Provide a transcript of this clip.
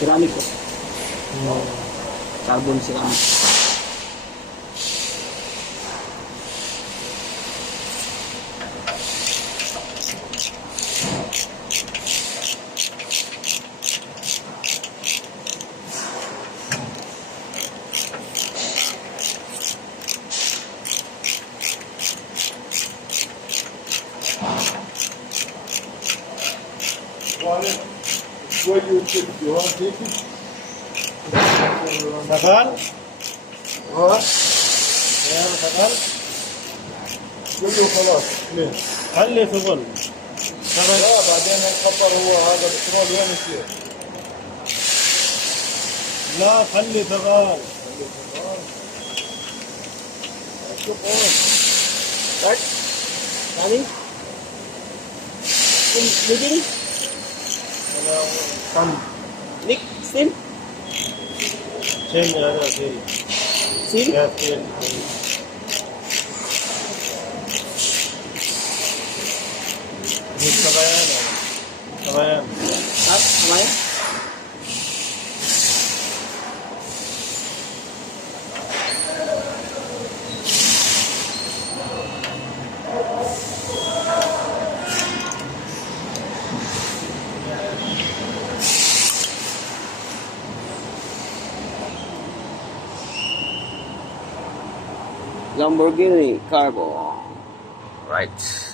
Ceramic po. Carbon ceramic. What you take? You want to take it? شغال؟ ها؟ يلا شغال؟ كله خلاص ليه؟ خلي شغل شغل. لا بعدين الخطر هو هذا البترول وين يصير؟ لا خلي شغال. شوف وين؟ Start. Running. Leading. Nick. Steam. شيل هذا شيل. Seal. يا شيل. كمان كمان. Start. Kamay. Lamborghini Carbo. Right.